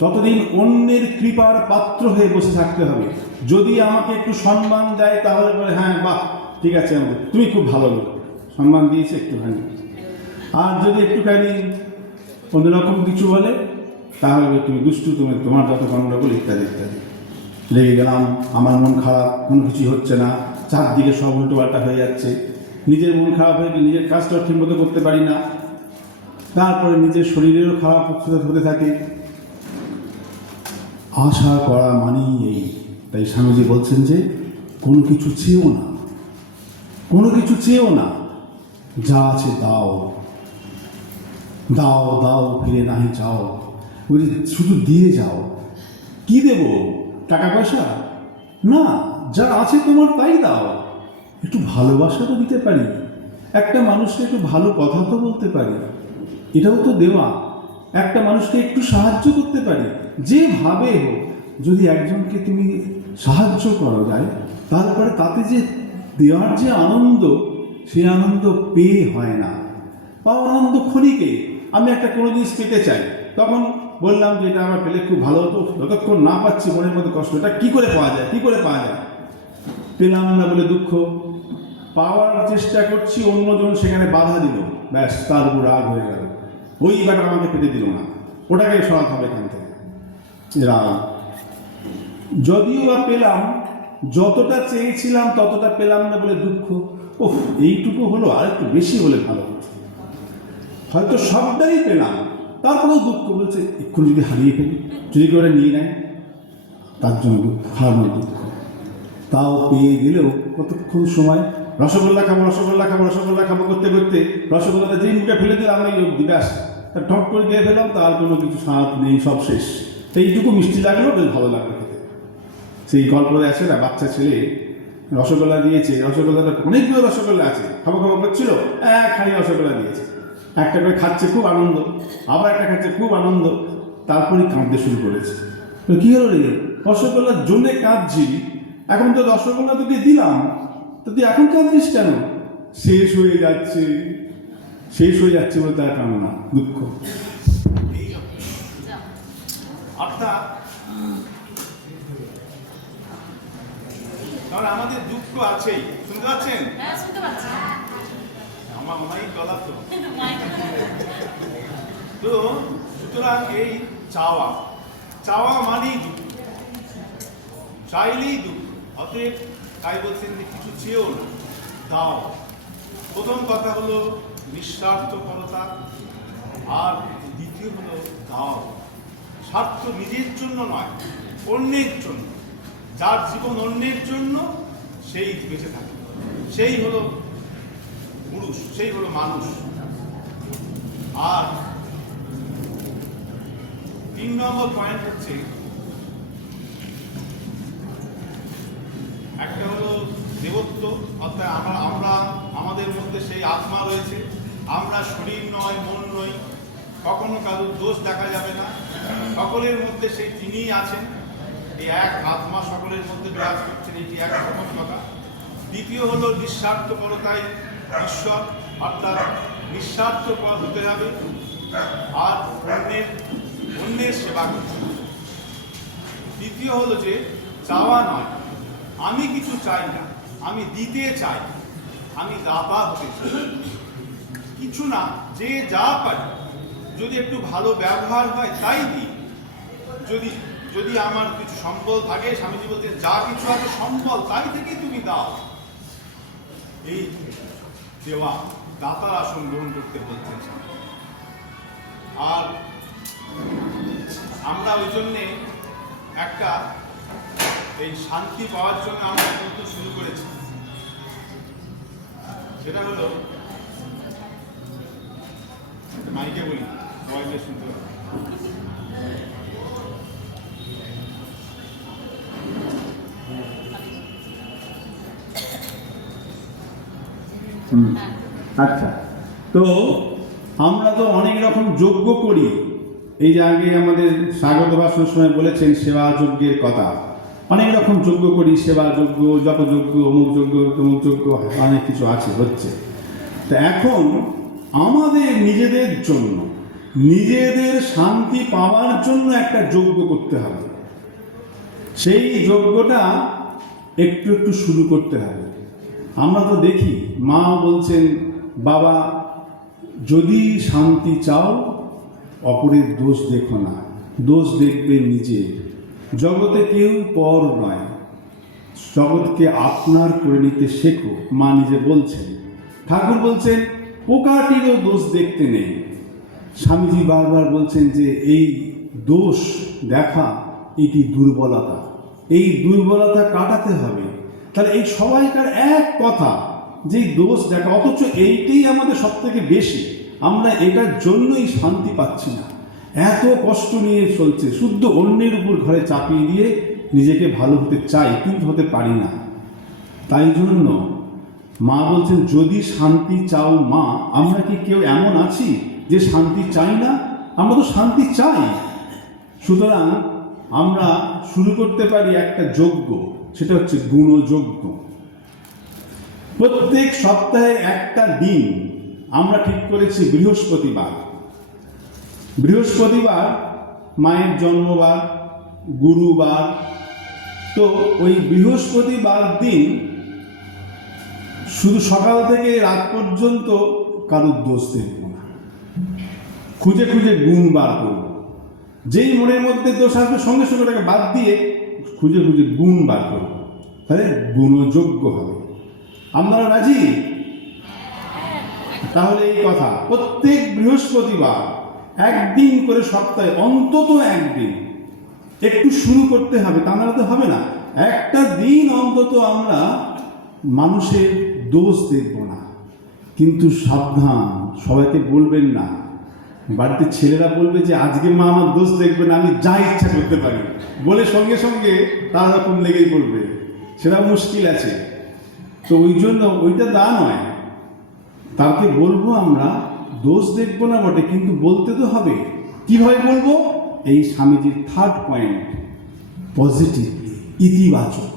ততদিন অন্যের কৃপার পাত্র হয়ে বসে থাকতে হবে। যদি আমাকে একটু সম্মান দেয় তাহলে বলে, হ্যাঁ বাহ ঠিক আছে, আমাদের তুমি খুব ভালো লোক, সম্মান দিয়েছে একটুখানি। আর যদি একটুখানি অন্যরকম কিছু বলে তাহলে তুমি দুষ্টু, তোমার যত গণ্ডগোল ইত্যাদি ইত্যাদি। লেগে গেলাম, আমার মন খারাপ, কোনো কিছু হচ্ছে না, চারদিকে সব উল্টোপাল্টা হয়ে যাচ্ছে, নিজের মন খারাপ হয়ে নিজের কাজটাও ঠিকমতো করতে পারি না, তারপরে নিজের শরীরেরও খারাপ হতে থাকে। আশা করা মানেই এই। তাই স্বামীজি বলছেন যে কোনো কিছু চেয়েও না, কোনো কিছু চেয়েও না, যা আছে দাও, দাও দাও ফিরে নাহি চাও। বলছি শুধু দিয়ে যাও। কি দেব? টাকা পয়সা না, যা আছে তোমার তাই দাও। একটু ভালোবাসা তো দিতে পারি, একটা মানুষকে একটু ভালো কথা তো বলতে পারি, এটাও তো দেওয়া। একটা মানুষকে একটু সাহায্য করতে পারি, যেভাবে হোক। যদি একজনকে তুমি সাহায্য করা যায়, তারপরে তাতে যে দেওয়ার যে আনন্দ, সেই আনন্দ পেয়ে হয় না। পাওয়ার আনন্দ ক্ষণিকে। আমি একটা কোনো জিনিস পেতে চাই, তখন বললাম যে এটা আমার পেলে খুব ভালো হতো, যতক্ষণ না পাচ্ছি মনের মধ্যে কষ্ট। এটা কী করে পাওয়া যায়? পেলাম না বলে দুঃখ। পাওয়ার চেষ্টা করছি, অন্যজন সেখানে বাধা দিল, ব্যাস তার উপর রাগ হয়ে গেল, ওই ব্যাটা আমাকে পেতে দিল না, ওটাকে সরাতে হবে এখান থেকে, রাগ। যদিও বা পেলাম, যতটা চেয়েছিলাম ততটা পেলাম না বলে দুঃখ। ওহ, এইটুকু হলো, আর একটু বেশি হলে ভালো হতো। হয়তো সবটাই পেলাম, তারপরেও দুঃখ। বলছে এক্ষুনি যদি হারিয়ে ফেলি, যদি করে নিয়ে নেয়, তার জন্য দুঃখ, হারানোর দুঃখ। তাও পেয়ে গেলেও কতক্ষণ সময় রসগোল্লা খাবো করতে করতে রসগোল্লাটা যেই মুখে ফেলে দিলাম, এই অব্দি, ব্যাস তার ঠক করে দিয়ে ফেলাম, তার কোনো কিছু স্বাদ নেই, সব শেষ। এইটুকু মিষ্টি লাগলো, বেশ ভালো লাগলো খেতে। সেই গল্পে আছে না, বাচ্চা ছেলে রসগোল্লা দিয়েছে, রসগোল্লাটা অনেকগুলো রসগোল্লা আছে, খাবো করছিল, এক হাঁড়ি রসগোল্লা দিয়েছে, একটা করে খাচ্ছে খুব আনন্দ, আবার একটা খাচ্ছে খুব আনন্দ, তারপরে কাঁদতে শুরু করেছে। তো কী হলো রে? রসগোল্লার জন্যে কাঁদছি, এখন তো রসগোল্লা তোকে দিলাম, তো তুই এখন কাঁদছিস কেন? শেষ হয়ে যাচ্ছে বলে তার কান্না, দুঃখ। অর্থাৎ আমাদের দুঃখ আছেই। শুনতে পাচ্ছেন? হ্যাঁ, শুনতে পাচ্ছি। আমার মাইক গলা তো। তো সুতরাং এই চাওয়া মানেই দুঃখ, চাইলেই দুঃখ। অতএব তাই বলছেন যে কিছু চেয়েও না, দাও। প্রথম কথা হলো নিঃস্বার্থপরতা, আর দ্বিতীয় হলো দাও। স্বার্থ নিজের জন্য নয়, অন্যের জন্য। যার জীবন অন্যের জন্য, সেই বেঁচে থাকে, সেই হলো পুরুষ, সেই হলো মানুষ। আর 3 নম্বর পয়েন্ট হচ্ছে, একটা হলো দেবত্ব, অর্থাৎ আমরা আমাদের মধ্যে সেই আত্মা রয়েছে, আমরা শরীর নয়, মন নই, কখনো কারোর দোষ দেখা যাবে না, সকলের মধ্যে সেই তিনিই আছেন, এই এক আত্মা সকলের মধ্যে বিরাজ করছেন, এটি এক প্রথম কথা। দ্বিতীয় হলো নিঃস্বার্থপরতায় ঈশ্বর, অর্থাৎ নিঃস্বার্থপর হতে হবে, আর অন্যের সেবা করতে হবে। তৃতীয় হলো যে চাওয়া নয়, আমি কিছু চাই না, আমি দিতে চাই, আমি দাতা হতে চাই। কিছু না, যে যা পারি, যদি একটু ভালো ব্যবহার হয় তাই দিই, যদি যদি আমার কিছু সম্বল থাকে, স্বামীজি বলতেন যা কিছু আছে সম্বল তাই থেকেই তুমি দাও। এই দেওয়া দাতার আসন গ্রহণ করতে বলছেন। আর আমরা ওই জন্যে একটা এই শান্তি পাওয়ার জন্য আমরা কিন্তু শুরু করেছি, সেটা হলো মাইকে বলি সবাইকে শুনতে হবে। আচ্ছা, তো আমরা তো অনেক রকম যজ্ঞ করি। এই যে আগে আমাদের স্বাগত ভাষণের সময় বলেছেন সেবা যজ্ঞের কথা। অনেক রকম যজ্ঞ করি, সেবা যজ্ঞ, জপযজ্ঞ, অমুক যজ্ঞ, তমুক যজ্ঞ, অনেক কিছু আছে, হচ্ছে। তো এখন আমাদের নিজেদের জন্য, নিজেদের শান্তি পাওয়ার জন্য একটা যজ্ঞ করতে হবে। সেই যজ্ঞটা একটু একটু শুরু করতে হবে। আমরা তো দেখি মা বলছেন, বাবা যদি শান্তি চাও অপরের দোষ দেখো না, দোষ দেখবে নিজের। জগতে কেউ পর নয়, জগৎকে আপনার করে নিতে শেখো, মা নিজে বলছেন। ঠাকুর বলছেন পোকাটিরও দোষ দেখতে নেই। স্বামীজি বারবার বলছেন যে এই দোষ দেখা এটি দুর্বলতা, এই দুর্বলতা কাটাতে হবে। তাহলে এই সবাইকার এক কথা যে দোষ দেখা, অথচ এইটাই আমাদের সব থেকে বেশি। আমরা এটার জন্যই শান্তি পাচ্ছি না, এত কষ্ট নিয়ে চলছে, শুদ্ধ অন্যের উপর ঘরে চাপিয়ে দিয়ে নিজেকে ভালো হতে চাই কিন্তু হতে পারি না। তাই জন্য মা বলছেন যদি শান্তি চাও মা, আমরা কি কেউ এমন আছি যে শান্তি চাই না? আমরা তো শান্তি চাই। সুতরাং আমরা শুরু করতে পারি একটা যজ্ঞ, সেটা হচ্ছে গুণযজ্ঞ। প্রত্যেক সপ্তাহে একটা দিন আমরা ঠিক করেছি বৃহস্পতিবার। বৃহস্পতিবার মায়ের জন্মবার, গুরুবার। তো ওই বৃহস্পতিবার দিন শুধু সকাল থেকে রাত পর্যন্ত কারুর দোষ দেখব না, খুঁজে খুঁজে গুণ বার করব। যেই মনের মধ্যে দোষ আসবে সঙ্গে সঙ্গে ওটাকে বাদ দিয়ে খুঁজে খুঁজে গুণ বার করব। তাহলে গুণযোগ্য হবে। আপনারা রাজি? তাহলে এই কথা প্রত্যেক বৃহস্পতিবার একদিন করে সপ্তাহে অন্তত একদিন একটু শুরু করতে হবে, তা নাহলে তো হবে না। একটা দিন অন্তত আমরা মানুষের দোষ দেখব না। কিন্তু সাবধান, সবাইকে বলবেন না। বাড়িতে ছেলেরা বলবে যে আজকে মা আমার দোষ দেখবে না, আমি যা ইচ্ছা করতে পারি বলে সঙ্গে সঙ্গে তারা রকম লেগেই পড়বে, সেটা মুশকিল আছে। তো ওই জন্য ওইটা দা নয়, তাকে বলবো আমরা দোষ দেখবো না বটে, কিন্তু বলতে তো হবে। কিভাবে বলবো? এই স্বামীজির থার্ড পয়েন্ট, পজিটিভ, ইতিবাচক।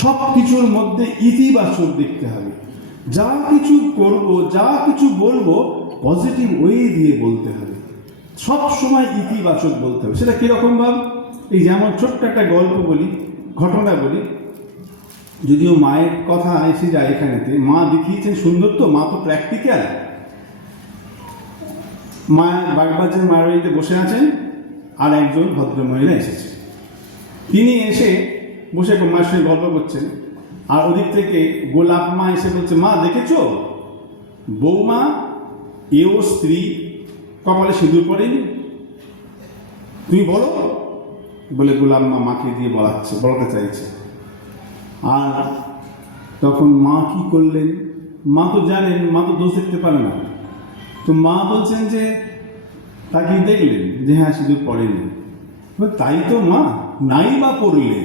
সব কিছুর মধ্যে ইতিবাচক দেখতে হবে। যা কিছু করব, যা কিছু বলবো পজিটিভ ওয়ে দিয়ে বলতে হবে, সব সময় ইতিবাচক বলতে হবে। সেটা কিরকম ভাব? এই যেমন ছোট্ট একটা গল্প বলি, ঘটনা বলি, যদিও মায়ের কথা এসে যায় এখানেতে। মা দেখিয়েছেন সুন্দর, তো মা তো প্র্যাকটিক্যাল। মা বাগবাজার মায়ের বাড়িতে বসে আছেন, আর একজন ভদ্রমহিলা এসেছে। তিনি এসে বসে মায়ের সঙ্গে গল্প করছেন, আর ওদিক থেকে গোলাপ মা এসে বলছে, মা দেখেছো বৌমা এও স্ত্রী কপালে সিঁদুর পড়েনি, তুমি বলো। বলে গোলাপ মা মাকে দিয়ে বলাতে চাইছে। আর তখন মা কি করলেন? মা তো জানেন, মা তো দোষ দেখতে পারে না। তো মা বলছেন যে তাকে দেখলেন যে হ্যাঁ সিঁদুর পড়েনি। তাই তো মা, নাই বা পড়লে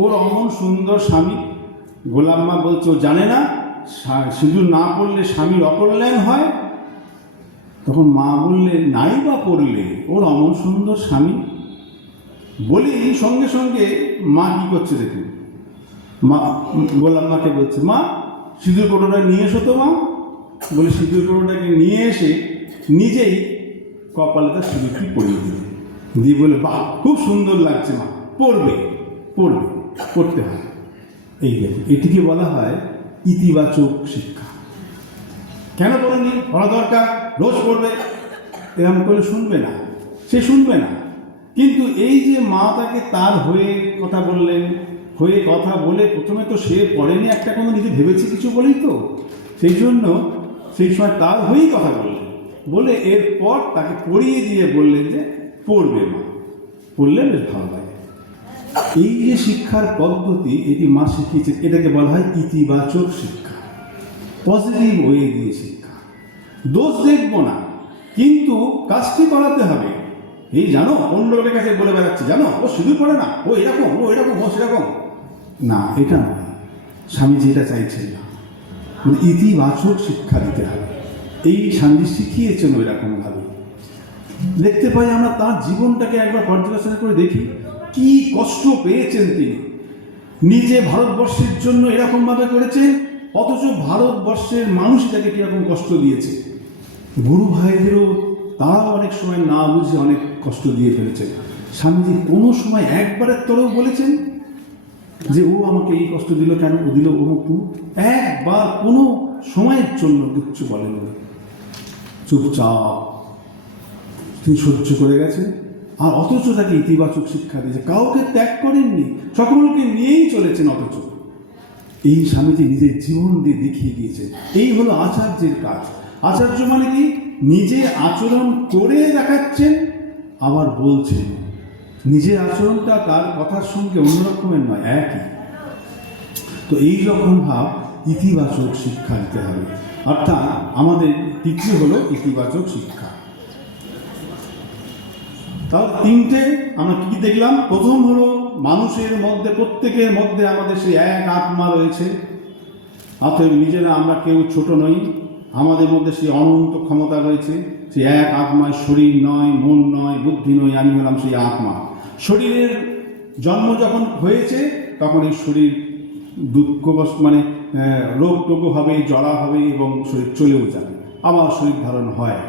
ওর অমন সুন্দর স্বামী। গোলাপ মা বলছে ও জানে না সিঁদুর না পড়লে স্বামীর অকল্যাণ হয়। তখন মা বললেন নাই বা পড়লে ওর অমন সুন্দর স্বামী। বলি সঙ্গে সঙ্গে মা কি করছে দেখুন, মা গোলাপ মাকে বলছে, মা সিঁদুর কোটোটা নিয়ে এসো তো মা। বলে সিঁদুর কোটোটাকে নিয়ে এসে নিজেই কপালে তার সিঁদুরটি পরিয়ে দিলে, দিয়ে বলে বাহ খুব সুন্দর লাগছে মা, পড়বে পড়বে, পড়তে হয়। এই দেখুন, এটিকে বলা হয় ইতিবাচক শিক্ষা। কেন পড়েনি? পড়া দরকার, রোজ পড়বে। এরকম করলে শুনবে না, সে শুনবে না। কিন্তু এই যে মা তাকে তার হয়ে কথা বললেন, হয়ে কথা বলে প্রথমে তো সে পড়েনি, একটা কোনো নিজে ভেবেছে কিছু বলেই তো, সেই জন্য সেই সময় তার হয়েই কথা বললেন, বলে এরপর তাকে পড়িয়ে দিয়ে বললেন যে পড়বে মা, পড়লে বেশ ভালো লাগে। এই যে শিক্ষার পদ্ধতি, এটি মা শিখিয়েছে, এটাকে বলা হয় ইতিবাচক শিক্ষা, পজিটিভ ওয়ে দিয়ে শিক্ষা। দোষ দেখবো না, কিন্তু কাজটি করাতে হবে। এই জানো, অন্য লোকের কাছে বলে বেড়াচ্ছে, জানো ও সিঁদুর পড়ে না, ও এরকম, ও এরকম, ও সেরকম। না, এটা নয়, স্বামীজি এটা চাইছেন না। মানে ইতিবাচক শিক্ষা দিতে হবে। এই স্বামীজি শিখিয়েছেন এরকমভাবে। দেখতে পাই আমরা তার জীবনটাকে একবার পর্যালোচনা করে দেখি, কি কষ্ট পেয়েছেন তিনি। নিজে ভারতবর্ষের জন্য এরকমভাবে করেছেন, অথচ ভারতবর্ষের মানুষ তাকে কিরকম কষ্ট দিয়েছে। গুরু ভাইদেরও তারাও অনেক সময় না বুঝে অনেক কষ্ট দিয়ে ফেলেছেন। স্বামীজি কোনো সময় একবারের তরেও বলেছেন যে ও আমাকে এই কষ্ট দিল কেন, ও দিল অমুক তমুক, একবার কোনো সময়ের জন্য কিচ্ছু বলেন না। চুপচাপ তিনি সহ্য করে গেছেন, আর অথচ তাকে ইতিবাচক শিক্ষা দিয়েছে। কাউকে ত্যাগ করেননি, সকলকে নিয়েই চলেছেন। অথচ এই স্বামীজি নিজের জীবন দিয়ে দেখিয়ে দিয়েছেন। এই হলো আচার্যের কাজ। আচার্য মানে কি? নিজে আচরণ করে দেখাচ্ছেন, আবার বলছেন। নিজের আচরণটা তার কথার সঙ্গে অন্যরকমের নয়, একই। তো এই রকম ভাব ইতিবাচক শিক্ষা দিতে হবে। অর্থাৎ আমাদের তৃতীয় হলো ইতিবাচক শিক্ষা। তার তিনটে আমরা কি দেখলাম? প্রথম হলো মানুষের মধ্যে, প্রত্যেকের মধ্যে আমাদের সেই এক আত্মা রয়েছে। অতএব নিজেরা আমরা কেউ ছোট নই, আমাদের মধ্যে সেই অনন্ত ক্ষমতা রয়েছে। সেই এক আত্মায় শরীর নয়, মন নয়, বুদ্ধি নয়, আমি হলাম সেই আত্মা। শরীরের জন্ম যখন হয়েছে তখন এই শরীর দুঃখ মানে রোগ টোগ হবে, জড়া হবে এবং শরীর চলেও যাবে, আবার শরীর ধারণ হয়।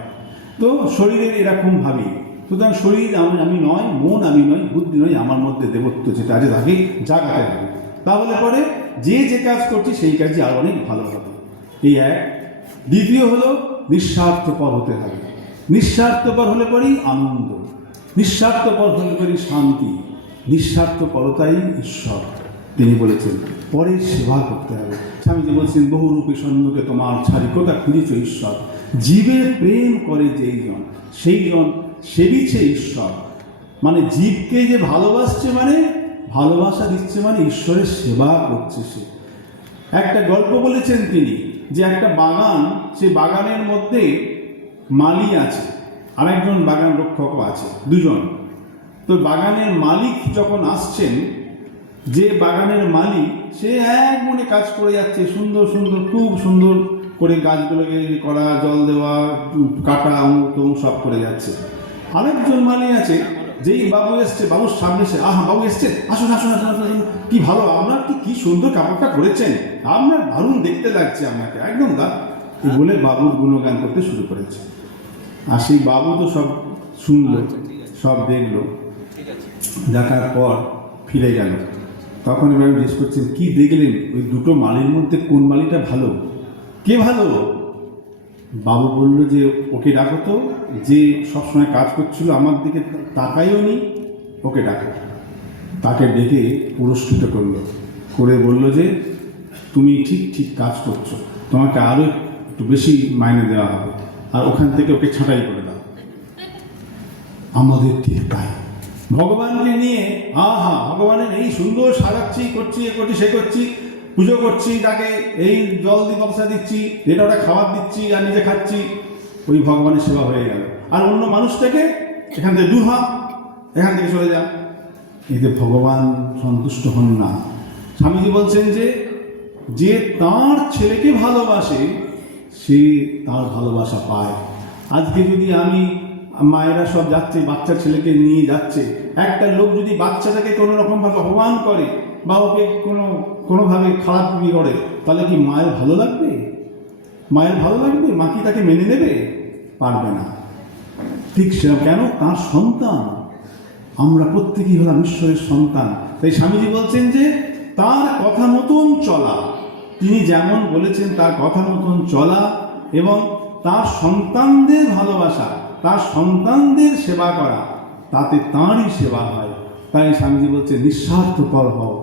তো শরীরের এরকম ভাবেই, সুতরাং শরীর আমি নয়, মন আমি নয়, বুদ্ধি নয়, আমার মধ্যে দেবত্ব যেটা আছে তাকে জাগাতে হবে। তাহলে পরে যে যে কাজ করছি সেই কাজই আরো অনেক ভালো হবে। এই এক। দ্বিতীয় হলো নিঃস্বার্থপর হতে হবে। নিঃস্বার্থপর হলে পরেই আনন্দ, নিঃস্বার্থপর হলে পরেই শান্তি। নিঃস্বার্থপরতাই ঈশ্বর, তিনি বলেছেন। পরে সেবা করতে হবে। স্বামীজি বলছেন, বহুরূপী সন্ন্যকে তোমার ছাড়ি কোথা খুঁজিছ ঈশ্বর। জীবের প্রেম করে যেই জন, সেই জন সেবিছে ঈশ্বর। মানে জীবকে যে ভালোবাসছে, মানে ভালোবাসা দিচ্ছে, মানে ঈশ্বরের সেবা করছে সে। একটা গল্প বলেছেন তিনি, যে একটা বাগান, সে বাগানের মধ্যে মালি আছে, আরেকজন বাগান রক্ষকও আছে, দুজন। তো বাগানের মালিক যখন আসছেন, যে বাগানের মালিক সে এক মনে কাজ করে যাচ্ছে, সুন্দর সুন্দর, খুব সুন্দর করে গাছগুলোকে করা, জল দেওয়া, কাটা, অমুক সব করে যাচ্ছে। আরেকজন মালি আছে, যেই বাবু এসছে, বাবুর সামনে সে, আহা বাবু এসছে, আসুন আসুন আসুন আসুন, কি ভালো, আপনার কি সুন্দর কাপড়টা করেছেন, আপনার দারুণ দেখতে লাগছে আপনাকে, একদম বলে বাবুর গুণগান করতে শুরু করেছে। আর সেই বাবু তো সব শুনলো, সব দেখলো, দেখার পর ফিরে গেল। তখন এবার জিজ্ঞেস করছেন, কি দেখলেন? ওই দুটো মালির মধ্যে কোন মালিটা ভালো, কে ভালো? বাবু বলল যে ওকে ডাকো তো, যে সবসময় কাজ করছিল, আমার দিকে তাকাইও নি, ওকে ডাকো। তাকে ডেকে পুরস্কৃত করলো, করে বলল যে তুমি ঠিক ঠিক কাজ করছো, তোমাকে আরও একটু বেশি মাইনে দেওয়া হবে, আর ওখান থেকে ওকে ছাঁটাই করে দাও। আমাদের ঠিক তাই। ভগবানকে নিয়ে আহা, ভগবানের এই সুন্দর সাজাচ্ছি, করছি, এ করছি, সে করছি, পুজো করছি, তাকে এই জল দিয়ে পয়সা দিচ্ছি, এটা ওটা খাবার দিচ্ছি, আর নিজে খাচ্ছি, ওই ভগবানের সেবা হয়ে গেল। আর অন্য মানুষটাকে এখান থেকে দূর হ, এখান থেকে চলে যা, এতে ভগবান সন্তুষ্ট হন না। স্বামীজি বলছেন যে যে তাঁর ছেলেকে ভালোবাসে, সে তার ভালোবাসা পায়। আজকে যদি আমি, মায়েরা সব যাচ্ছে, বাচ্চা ছেলেকে নিয়ে যাচ্ছে, একটা লোক যদি বাচ্চাটাকে কোনো রকমভাবে অপমান করে বা ওকে কোনোভাবে খারাপ করে, তাহলে কি মায়ের ভালো লাগবে? মায়ের ভালো লাগবে? মা কি তাকে মেনে নেবে? পারবে না। ঠিক সেরকম, কেন? তার সন্তান, আমরা প্রত্যেকেই হলাম ঈশ্বরের সন্তান। তাই স্বামীজি বলছেন যে তার কথা মতন চলা, তিনি যেমন বলেছেন তার কথা মতন চলা, এবং তার সন্তানদের ভালোবাসা, তার সন্তানদের সেবা করা, তাতে তাঁরই সেবা হয়। তাই স্বামীজি বলছে নিঃস্বার্থপর হও,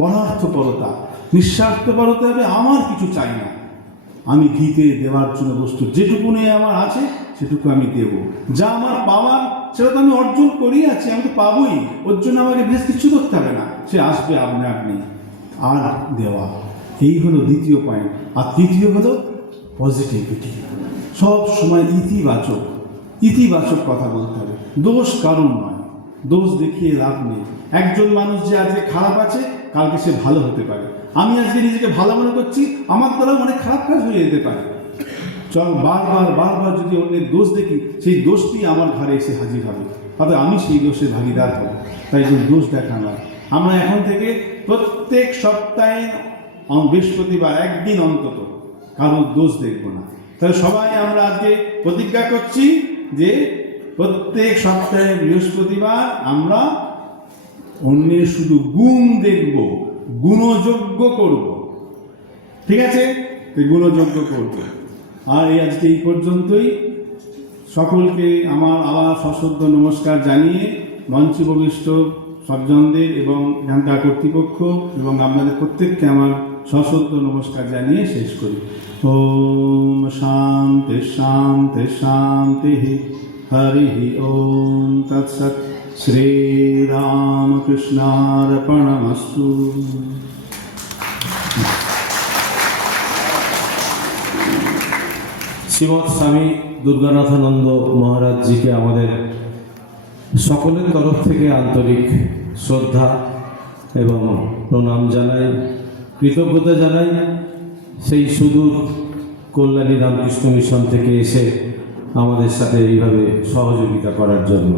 পরার্থপরতা। নিঃস্বার্থপরতা হবে আমার কিছু চাই না, আমি গীতে দেওয়ার জন্য বস্তু যেটুকুনে আমার আছে সেটুকু আমি দেব। যা আমার পাওয়ার সেটা তো আমি অর্জন করেই আছি, আমি তো পাবোই, ওর জন্য আমাকে বেশ কিছু করতে হবে না, সে আসবে আপনি আপনি। আর দেওয়া, এই হলো দ্বিতীয় পয়েন্ট। আর তৃতীয় হলো পজিটিভিটি, সব সময় ইতিবাচক ইতিবাচক কথা বলতে হবে। দোষ কারণ নয়, দোষ দেখিয়ে লাভ নেই। একজন মানুষ যে আজকে খারাপ আছে কালকে সে ভালো হতে পারে। আমি আজকে নিজেকে ভালো মনে করছি, আমার দ্বারাও অনেক খারাপ কাজ হয়ে যেতে পারে। চল বারবার বারবার যদি অন্যের দোষ দেখি, সেই দোষটি আমার ঘরে এসে হাজির হবে, তবে আমি সেই দোষের ভাগিদার হব। তাই জন্য দোষ দেখা নয়। আমরা এখন থেকে প্রত্যেক সপ্তাহে বৃহস্পতিবার একদিন অন্তত কারোর দোষ দেখব না। তাহলে সবাই আমরা আজকে প্রতিজ্ঞা করছি যে প্রত্যেক সপ্তাহে বৃহস্পতিবার আমরা অন্যের শুধু গুণ দেখব, গুণযোগ্য করব। ঠিক আছে, গুণযোগ্য করব। আর এই আজকে এই পর্যন্তই। সকলকে আমার আবার সশ্রদ্ধ নমস্কার জানিয়ে মঞ্চে উপবিষ্ট সজ্জনদের এবং এখানকার কর্তৃপক্ষ এবং আপনাদের প্রত্যেককে আমার সশ্রদ্ধ নমস্কার জানিয়ে শেষ করি। ওম শান্তি শান্তি শান্তি। হরি ওম তৎসৎ। শ্রীরামকৃষ্ণার্পণমস্তু। শ্রীমৎ স্বামী দুর্গানাথানন্দ মহারাজজিকে আমাদের সকলের তরফ থেকে আন্তরিক শ্রদ্ধা এবং প্রণাম জানাই, কৃতজ্ঞতা জানাই সেই সুদূর কল্যাণী রামকৃষ্ণ মিশন থেকে এসে আমাদের সাথে এইভাবে সহযোগিতা করার জন্য।